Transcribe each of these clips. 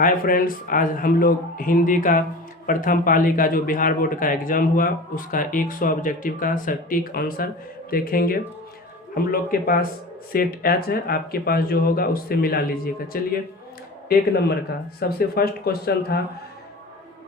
Hi friends, आज हम लोग हिंदी का प्रथम पाली का जो बिहार बोर्ड का एग्ज़ाम हुआ उसका 100 ऑब्जेक्टिव का सटीक आंसर देखेंगे। हम लोग के पास सेट एच है, आपके पास जो होगा उससे मिला लीजिएगा। चलिए, 1 नंबर का सबसे फर्स्ट क्वेश्चन था,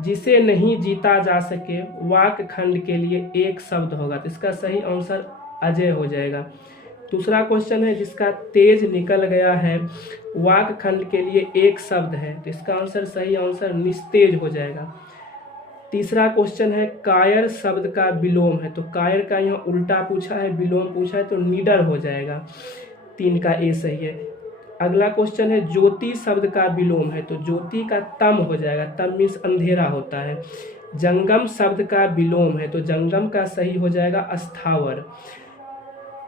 जिसे नहीं जीता जा सके वाक खंड के लिए एक शब्द होगा, तो इसका सही आंसर अजय हो जाएगा। दूसरा क्वेश्चन है, जिसका तेज निकल गया है वाक खंड के लिए एक शब्द है, तो इसका आंसर सही आंसर निस्तेज हो जाएगा। तीसरा क्वेश्चन है, कायर शब्द का विलोम है, तो कायर का यहाँ उल्टा पूछा है, विलोम पूछा है, तो निडर हो जाएगा। 3 का ए सही है। अगला क्वेश्चन है, ज्योति शब्द का विलोम है, तो ज्योति का तम हो जाएगा, तम मीन्स अंधेरा होता है। जंगम शब्द का विलोम है, तो जंगम का सही हो जाएगा स्थावर।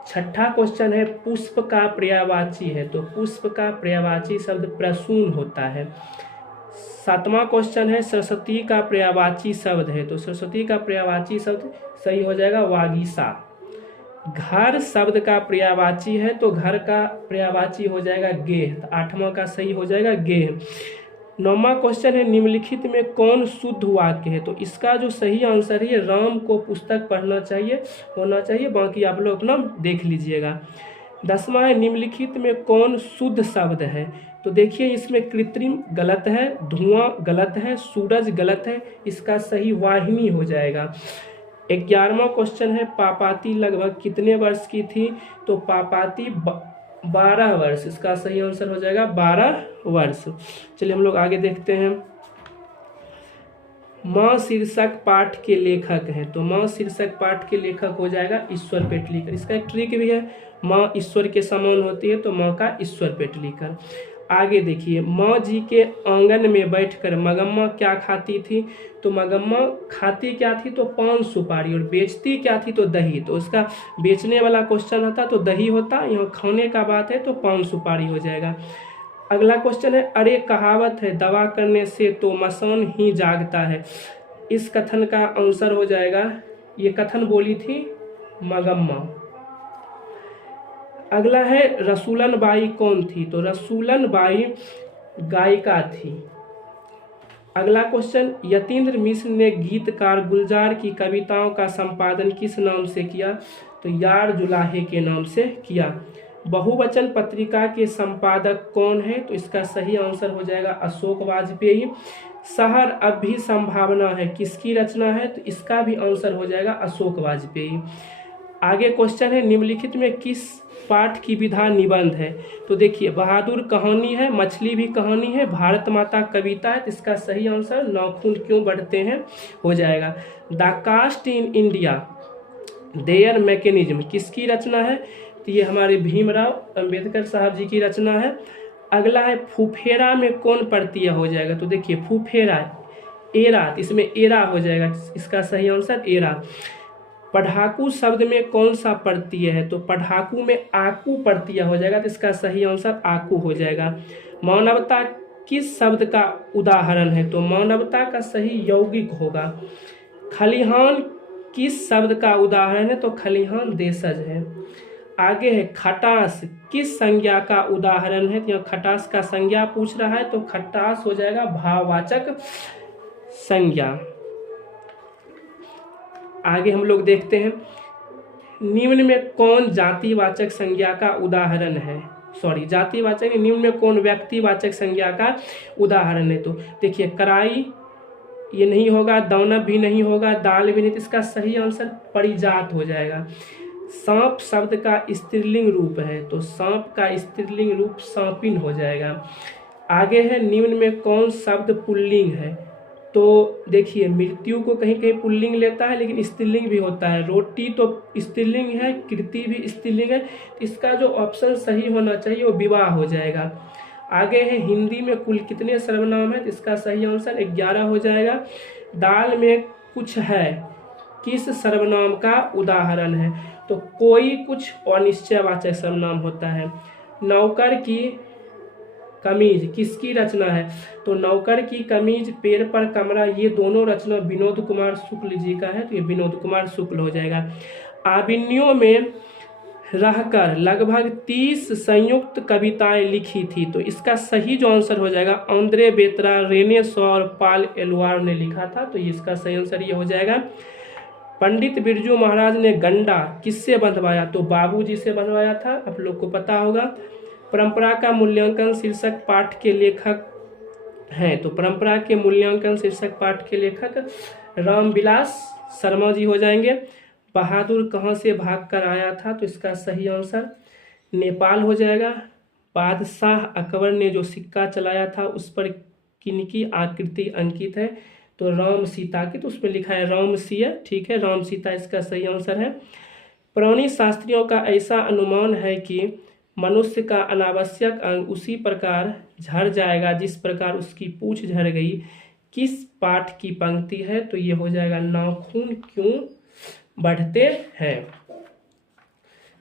छठा क्वेश्चन है, पुष्प का पर्यायवाची है, तो पुष्प का पर्यायवाची शब्द प्रसून होता है। 7वां क्वेश्चन है, सरस्वती का पर्यायवाची शब्द है, तो सरस्वती का पर्यायवाची शब्द सही हो जाएगा वागीसा। घर शब्द का पर्यायवाची है, तो घर का पर्यायवाची हो जाएगा गेह, तो 8वां का सही हो जाएगा गेह। 9वां क्वेश्चन है, निम्नलिखित में कौन शुद्ध वाक्य है, तो इसका जो सही आंसर है, राम को पुस्तक पढ़ना चाहिए होना चाहिए, बाकी आप लोग अपना देख लीजिएगा। 10वां है, निम्नलिखित में कौन शुद्ध शब्द है, तो देखिए इसमें कृत्रिम गलत है, धुआं गलत है, सूरज गलत है, इसका सही वाहिनी हो जाएगा। 11वां क्वेश्चन है, पापाती लगभग कितने वर्ष की थी, तो पापाती 12 वर्ष, इसका सही आंसर हो जाएगा 12 वर्ष। चलिए हम लोग आगे देखते हैं। माँ शीर्षक पाठ के लेखक हैं, तो माँ शीर्षक पाठ के लेखक हो जाएगा ईश्वर पेटलीकर। इसका एक ट्रिक भी है, माँ ईश्वर के समान होती है, तो माँ का ईश्वर पेटलीकर। आगे देखिए, माँ जी के आंगन में बैठकर मगम्मा क्या खाती थी, तो मगम्मा खाती क्या थी, तो पान सुपारी, और बेचती क्या थी, तो दही। तो उसका बेचने वाला क्वेश्चन होता तो दही होता, यहाँ खाने का बात है तो पान सुपारी हो जाएगा। अगला क्वेश्चन है, अरे कहावत है दवा करने से तो मसान ही जागता है, इस कथन का आंसर हो जाएगा, ये कथन बोली थी मगम्मा। अगला है, रसूलन बाई कौन थी, तो रसूलन बाई गायिका थी। अगला क्वेश्चन, यतीन्द्र मिश्र ने गीतकार गुलजार की कविताओं का संपादन किस नाम से किया, तो यार जुलाहे के नाम से किया। बहुवचन पत्रिका के संपादक कौन है, तो इसका सही आंसर हो जाएगा अशोक वाजपेयी। शहर अब भी संभावना है किसकी रचना है, तो इसका भी आंसर हो जाएगा अशोक वाजपेयी। आगे क्वेश्चन है, निम्नलिखित में किस पाठ की विधा निबंध है, तो देखिए बहादुर कहानी है, मछली भी कहानी है, भारत माता कविता है, तो इसका सही आंसर नाखून क्यों बढ़ते हैं हो जाएगा। The caste in India their mechanism किसकी रचना है, तो ये हमारे भीमराव अंबेडकर साहब जी की रचना है। अगला है, फुफेरा में कौन प्रत्यय हो जाएगा, तो देखिए फुफेरा एरा, इसमें एरा हो जाएगा, इसका सही आंसर एरा। पढ़ाकू शब्द में कौन सा प्रत्यय है, तो पढ़ाकू में आकू प्रत्यय हो जाएगा, तो इसका सही आंसर आकू हो जाएगा। मानवता किस शब्द का उदाहरण है, तो मानवता का सही यौगिक होगा। खलिहान किस शब्द का उदाहरण है, तो खलिहान देशज है। आगे है, खटास किस संज्ञा का उदाहरण है, तो यहाँ खटास का संज्ञा पूछ रहा है, तो खटास हो जाएगा भाववाचक संज्ञा। आगे हम लोग देखते हैं, निम्न में कौन जातिवाचक संज्ञा का उदाहरण है, जातिवाचक निम्न में कौन व्यक्तिवाचक संज्ञा का उदाहरण है, तो देखिए कराई ये नहीं होगा, दौनब भी नहीं होगा, दाल भी नहीं, तो इसका सही आंसर परिजात हो जाएगा। सांप शब्द का स्त्रीलिंग रूप है, तो सांप का स्त्रीलिंग रूप सांपिन हो जाएगा। आगे है, निम्न में कौन शब्द पुल्लिंग है, तो देखिए मृत्यु को कहीं कहीं पुल्लिंग लेता है, लेकिन स्त्रीलिंग भी होता है। रोटी तो स्त्रीलिंग है, कृति भी स्त्रीलिंग है, इसका जो ऑप्शन सही होना चाहिए वो विवाह हो जाएगा। आगे है, हिंदी में कुल कितने सर्वनाम है, तो इसका सही आंसर 11 हो जाएगा। दाल में कुछ है किस सर्वनाम का उदाहरण है, तो कोई कुछ अनिश्चयवाचक सर्वनाम होता है। नौकर की कमीज किसकी रचना है, तो नौकर की कमीज, पेड़ पर कमरा, ये दोनों रचना विनोद कुमार शुक्ल जी का है, तो ये विनोद कुमार शुक्ल हो जाएगा। आबिन्यों में रहकर लगभग 30 संयुक्त कविताएं लिखी थी। तो इसका सही जो आंसर हो जाएगा, आंद्रे बेतरा, रेने शॉ और पाल एलुआर ने लिखा था। तो इसका सही आंसर ये हो जाएगा। पंडित बिरजू महाराज ने गंडा किससे बंधवाया? तो बाबूजी से बनवाया था, आप लोग को पता होगा। परंपरा का मूल्यांकन शीर्षक पाठ के लेखक हैं। तो परंपरा के मूल्यांकन शीर्षक पाठ के लेखक रामविलास शर्मा जी हो जाएंगे। बहादुर कहाँ से भाग कर आया था? तो इसका सही आंसर नेपाल हो जाएगा। बादशाह अकबर ने जो सिक्का चलाया था उस पर किनकी आकृति अंकित है? तो राम सीता की। तो उसमें लिखा है राम सिया, ठीक है, राम सीता इसका सही आंसर है। पुरानी शास्त्रियों का ऐसा अनुमान है कि मनुष्य का अनावश्यक अंग उसी प्रकार झड़ जाएगा जिस प्रकार उसकी पूंछ झड़ गई। किस पाठ की पंक्ति है? तो ये हो जाएगा नाखून क्यों बढ़ते हैं।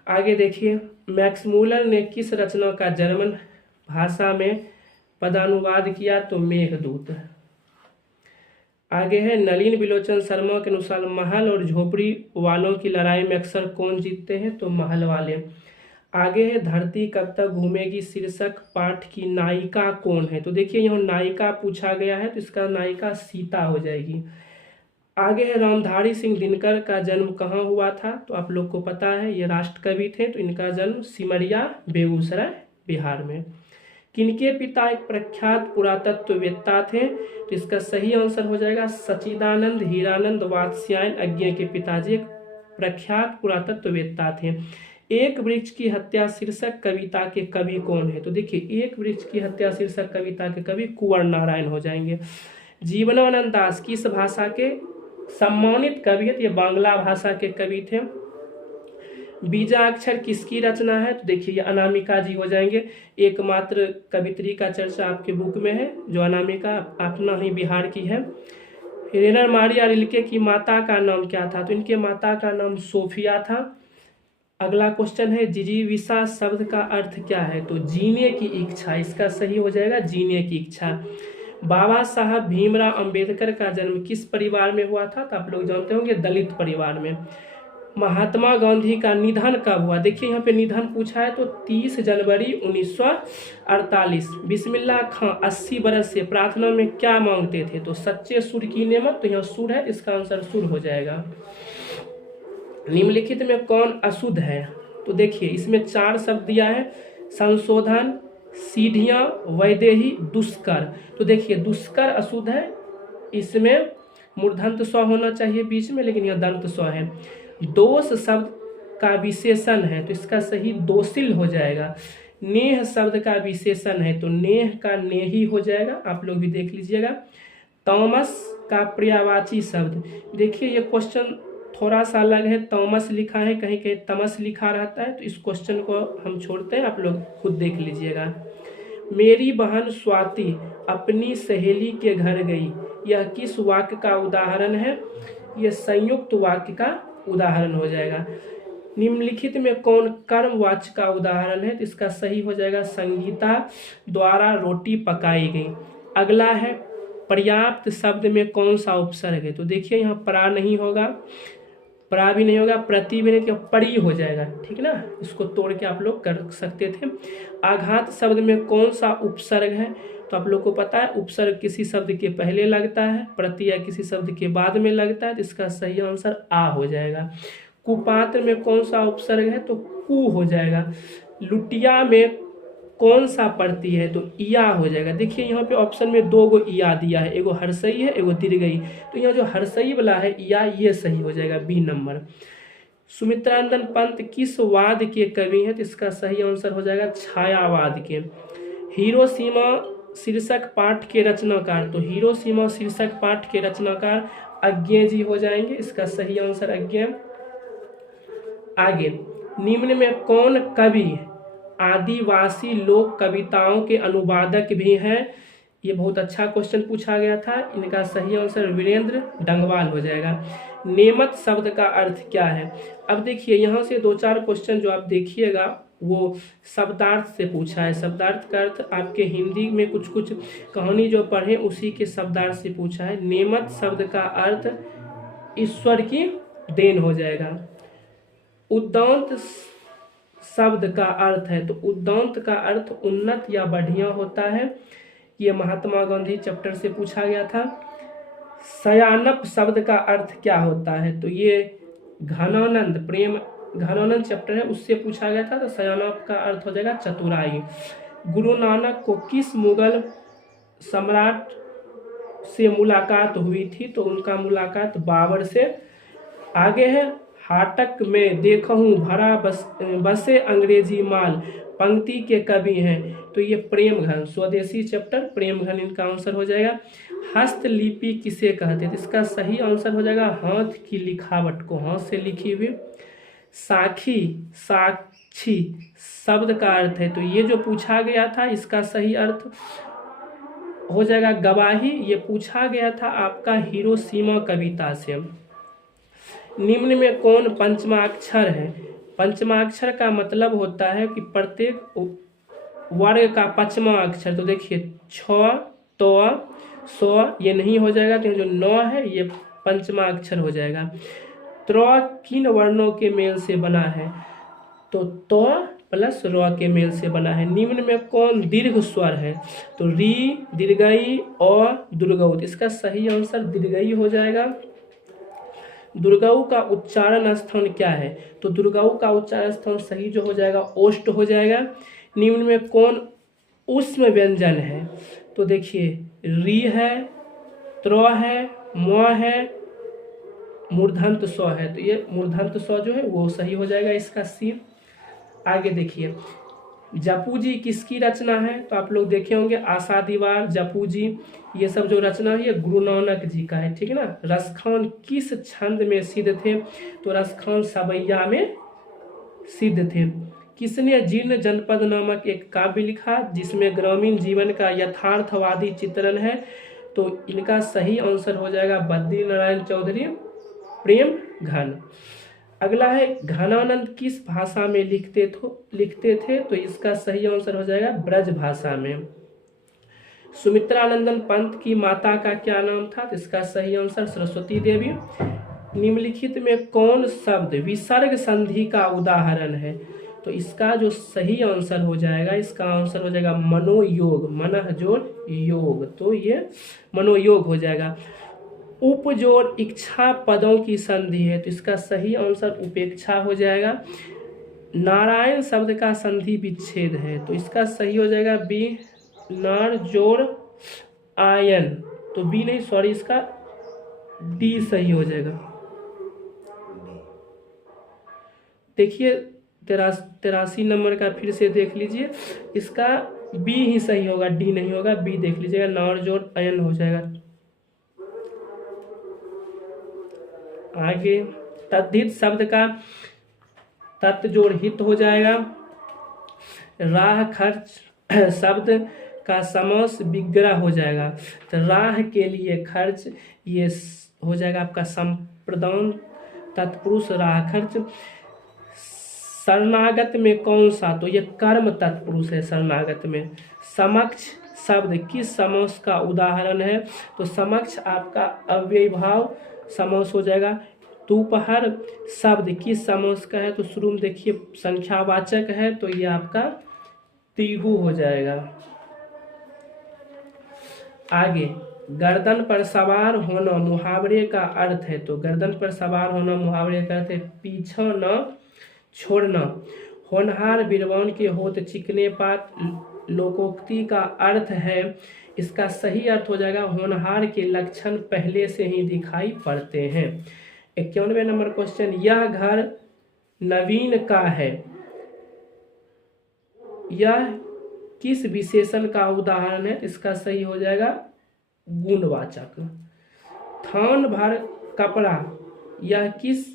आगे देखिए, मैक्स मूलर ने किस रचना का जर्मन भाषा में पदानुवाद किया? तो मेघदूत। आगे है, नलिन बिलोचन शर्मा के अनुसार महल और झोपड़ी वालों की लड़ाई में अक्सर कौन जीतते हैं? तो महल वाले। आगे है, धरती कब तक घूमेगी शीर्षक पाठ की नायिका कौन है? तो देखिए यहाँ नायिका पूछा गया है, तो इसका नायिका सीता हो जाएगी। आगे है, रामधारी सिंह दिनकर का जन्म कहाँ हुआ था? तो आप लोग को पता है ये राष्ट्रकवि थे। तो इनका जन्म सिमरिया बेगूसराय बिहार में। किनके पिता एक प्रख्यात पुरातत्ववेत्ता थे? तो इसका सही आंसर हो जाएगा सच्चिदानंद हीरानंद वात्स्यायन अज्ञे के पिताजी एक प्रख्यात पुरातत्ववेत्ता थे। एक वृक्ष की हत्या शीर्षक कविता के कवि कौन है? तो देखिए, एक वृक्ष की हत्या शीर्षक कविता के कवि कुंवर नारायण हो जाएंगे। जीवनानंद दास किस भाषा के सम्मानित कवि है? ये बांग्ला भाषा के कवि थे। बीजाक्षर किसकी रचना है? तो देखिए ये अनामिका जी हो जाएंगे। एकमात्र कवित्री का चर्चा आपके बुक में है जो अनामिका अपना ही बिहार की है। रेनर मारिया रिल्के की माता का नाम क्या था? तो इनके माता का नाम सोफिया था। अगला क्वेश्चन है, जिजीविषा शब्द का अर्थ क्या है? तो जीने की इच्छा, इसका सही हो जाएगा जीने की इच्छा। बाबा साहब भीमराव अंबेडकर का जन्म किस परिवार में हुआ था? तो आप लोग जानते होंगे दलित परिवार में। महात्मा गांधी का निधन कब हुआ? देखिए यहाँ पे निधन पूछा है, तो 30 जनवरी 1948। बिस्मिल्लाह खां 80 बरस से प्रार्थना में क्या मांगते थे? तो सच्चे सुर की नेमत। तो यहाँ सुर है, इसका आंसर सुर हो जाएगा। निम्नलिखित में कौन अशुद्ध है? तो देखिए इसमें 4 शब्द दिया है, संशोधन, सीढ़ियाँ, वैदेही, दुष्कर। तो देखिए दुष्कर अशुद्ध है, इसमें मूर्धन्त स्व होना चाहिए बीच में, लेकिन यह दंत स्व है। दोष शब्द का विशेषण है, तो इसका सही दोषिल हो जाएगा। नेह शब्द का विशेषण है, तो नेह का नेही हो जाएगा, आप लोग भी देख लीजिएगा। तमस का पर्यायवाची शब्द, देखिए ये क्वेश्चन थोड़ा सा अलग है, तमस लिखा है, कहीं कहीं तमस लिखा रहता है, तो इस क्वेश्चन को हम छोड़ते हैं, आप लोग खुद देख लीजिएगा। मेरी बहन स्वाति अपनी सहेली के घर गई, यह किस वाक्य का उदाहरण है? यह संयुक्त वाक्य का उदाहरण हो जाएगा। निम्नलिखित में कौन कर्मवाच्य का उदाहरण है? तो इसका सही हो जाएगा संगीता द्वारा रोटी पकाई गई। अगला है, पर्याप्त शब्द में कौन सा उपसर्ग है? तो देखिए यहाँ परा नहीं होगा, परा भी नहीं होगा, प्रति भी नहीं, परी हो जाएगा, ठीक ना, इसको तोड़ के आप लोग कर सकते थे। आघात शब्द में कौन सा उपसर्ग है? तो आप लोग को पता है उपसर्ग किसी शब्द के पहले लगता है, प्रत्यय किसी शब्द के बाद में लगता है, तो इसका सही आंसर आ हो जाएगा। कुपात्र में कौन सा उपसर्ग है? तो कु हो जाएगा। लुटिया में कौन सा पड़ती है? तो इया हो जाएगा। देखिए यहाँ पे ऑप्शन में 2 गो इया दिया है, एगो हर्षई है, एगो दीर्घई, तो यहाँ जो हर्षई वाला है इया, ये सही हो जाएगा बी नंबर। सुमित्रानंद पंत किस वाद के कवि हैं? तो इसका सही आंसर हो जाएगा छायावाद के। हिरोशिमा शीर्षक पाठ के रचनाकार, तो हिरोशिमा शीर्षक पाठ के रचनाकार अज्ञे जी हो जाएंगे, इसका सही आंसर अज्ञे। आगे, निम्न में कौन कवि आदिवासी लोक कविताओं के अनुवादक भी हैं? ये बहुत अच्छा क्वेश्चन पूछा गया था, इनका सही आंसर वीरेंद्र डंगवाल हो जाएगा। नेमत शब्द का अर्थ क्या है? अब देखिए यहाँ से 2-4 क्वेश्चन जो आप देखिएगा वो शब्दार्थ से पूछा है। शब्दार्थ का अर्थ आपके हिंदी में कुछ कुछ कहानी जो पढ़े उसी के शब्दार्थ से पूछा है। नेमत शब्द का अर्थ ईश्वर की देन हो जाएगा। उदांत शब्द का अर्थ है, तो उद्दांत का अर्थ उन्नत या बढ़िया होता है। ये महात्मा गांधी चैप्टर से पूछा गया था। शयानप शब्द का अर्थ क्या होता है, तो ये घनानंद प्रेम घनानंद चैप्टर है उससे पूछा गया था। तो शयानप का अर्थ हो जाएगा चतुराई। गुरु नानक को किस मुगल सम्राट से मुलाकात हुई थी, तो उनका मुलाकात बाबर से। आगे है हाटक में देखूं भरा बसे अंग्रेजी माल, पंक्ति के कवि हैं, तो ये प्रेमघन स्वदेशी चैप्टर प्रेमघन इनका आंसर हो जाएगा। हस्तलिपि किसे कहते हैं, तो इसका सही आंसर हो जाएगा हाथ की लिखावट को, हाथ से लिखी हुई। साखी साक्षी शब्द का अर्थ है, तो ये जो पूछा गया था इसका सही अर्थ हो जाएगा गवाही। ये पूछा गया था आपका हिरोशिमा कविता से। निम्न में कौन पंचमाक्षर है, पंचमाक्षर का मतलब होता है कि प्रत्येक वर्ग का पांचवा अक्षर। तो देखिए छ त स ये नहीं हो जाएगा, तो जो नौ है ये पंचमा अक्षर हो जाएगा। त्र किन वर्णों के मेल से बना है, तो त प्लस र के मेल से बना है। निम्न में कौन दीर्घ स्वर है, तो री दीर्घई और दुर्गौत, इसका सही आंसर दीर्घई हो जाएगा। दुर्गाऊ का उच्चारण स्थान क्या है, तो दुर्गाऊ का उच्चारण स्थान सही जो हो जाएगा ओष्ठ हो जाएगा। निम्न में कौन ऊष्म व्यंजन है, तो देखिए री है, त्र है, म है, मूर्धन्त स है, तो ये मूर्धन्त स जो है वो सही हो जाएगा इसका सी। आगे देखिए जपू जी किसकी रचना है, तो आप लोग देखे होंगे आशा दीवार, जपू जी, ये सब जो रचना है ये गुरु नानक जी का है, ठीक है ना। रसखान किस छंद में सिद्ध थे, तो रसखान सवैया में सिद्ध थे। किसने जीर्ण जनपद नामक एक काव्य लिखा जिसमें ग्रामीण जीवन का यथार्थवादी चित्रण है, तो इनका सही आंसर हो जाएगा बद्री नारायण चौधरी प्रेम घन। अगला है घनानंद किस भाषा में लिखते थे, तो इसका सही आंसर हो जाएगा ब्रज भाषा में। सुमित्रानंदन पंत की माता का क्या नाम था, तो इसका सही आंसर सरस्वती देवी। निम्नलिखित में कौन शब्द विसर्ग संधि का उदाहरण है, तो इसका जो सही आंसर हो जाएगा, इसका आंसर हो जाएगा मनोयोग, मनः जोड़ योग, तो ये मनोयोग हो जाएगा। उप जोड़ इच्छा पदों की संधि है, तो इसका सही आंसर उपेक्षा हो जाएगा। नारायण शब्द का संधि विच्छेद है, तो इसका सही हो जाएगा बी नार जोड़ आयन, तो बी नहीं सॉरी इसका डी सही हो जाएगा। देखिए 83 नंबर का फिर से देख लीजिए, इसका बी ही सही होगा, डी नहीं होगा, बी देख लीजिएगा, नार जोड़ अयन हो जाएगा। आगे तद्धित शब्द का तत् जोड़ हित हो जाएगा। राह खर्च शब्द का समास विग्रह हो जाएगा, तो राह के लिए खर्च ये हो जाएगा आपका संप्रदान तत्पुरुष राह खर्च। शरणागत में कौन सा, तो ये कर्म तत्पुरुष है शरणागत में। समक्ष शब्द किस समास का उदाहरण है, तो समक्ष आपका अव्ययभाव समास हो जाएगा। दोपहर शब्द किस समास का है, तो शुरू में देखिए संख्यावाचक है, तो ये आपका तिगु हो जाएगा। आगे गर्दन पर सवार होना मुहावरे का अर्थ है, तो गर्दन पर सवार होना मुहावरे का अर्थ है पीछा न छोड़ना। होनहार बीरवान के होत चिकने पात लोकोक्ति का अर्थ है, इसका सही अर्थ हो जाएगा होनहार के लक्षण पहले से ही दिखाई पड़ते हैं। 91वें नंबर क्वेश्चन, यह घर नवीन का है, यह किस विशेषण का उदाहरण है, इसका सही हो जाएगा गुणवाचक। थान भर कपड़ा यह किस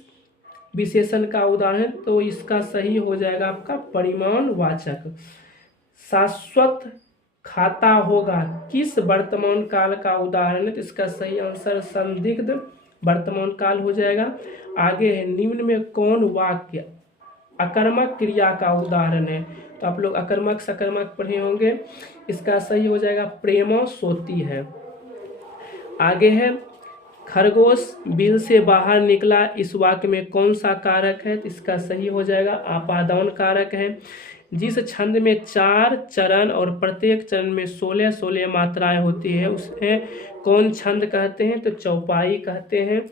विशेषण का उदाहरण है, तो इसका सही हो जाएगा आपका परिमाणवाचक। शाश्वत खाता होगा किस वर्तमान काल का उदाहरण है, तो इसका सही आंसर संदिग्ध वर्तमान काल हो जाएगा। आगे है निम्न में कौन वाक्य अकर्मक क्रिया का उदाहरण है, तो आप लोग अकर्मक सकर्मक पढ़े होंगे, इसका सही हो जाएगा प्रेम सोती है। आगे है खरगोश बिल से बाहर निकला इस वाक्य में कौन सा कारक है? तो इसका सही हो जाएगा आपादन कारक है। जिस छंद में 4 चरण और प्रत्येक चरण में 16-16 मात्राएं होती है उसे कौन छंद कहते हैं? तो चौपाई कहते हैं।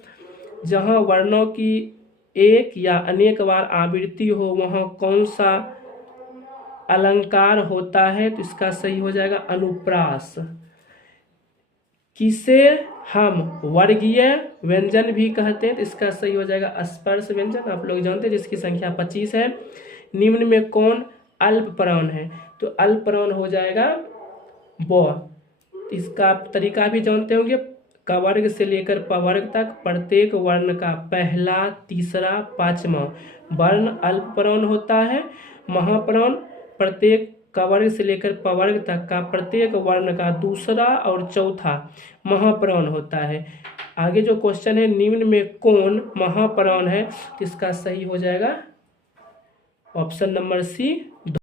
जहाँ वर्णों की एक या अनेक बार आवृत्ति हो वहाँ कौन सा अलंकार होता है? तो इसका सही हो जाएगा अनुप्रास। किसे हम वर्गीय व्यंजन भी कहते हैं? तो इसका सही हो जाएगा स्पर्श व्यंजन, आप लोग जानते हैं, जिसकी संख्या 25 है। निम्न में कौन अल्प प्राण है? तो अल्प प्राण हो जाएगा ब। इसका तरीका भी जानते होंगे, कवर्ग से लेकर पवर्ग तक प्रत्येक वर्ण का पहला, तीसरा, पांचवा वर्ण अल्प प्राण होता है। महाप्राण प्रत्येक कवर्ग से लेकर पवर्ग तक का प्रत्येक वर्ण का दूसरा और चौथा महाप्राण होता है। आगे जो क्वेश्चन है, निम्न में कौन महाप्राण है? इसका सही हो जाएगा ऑप्शन नंबर सी।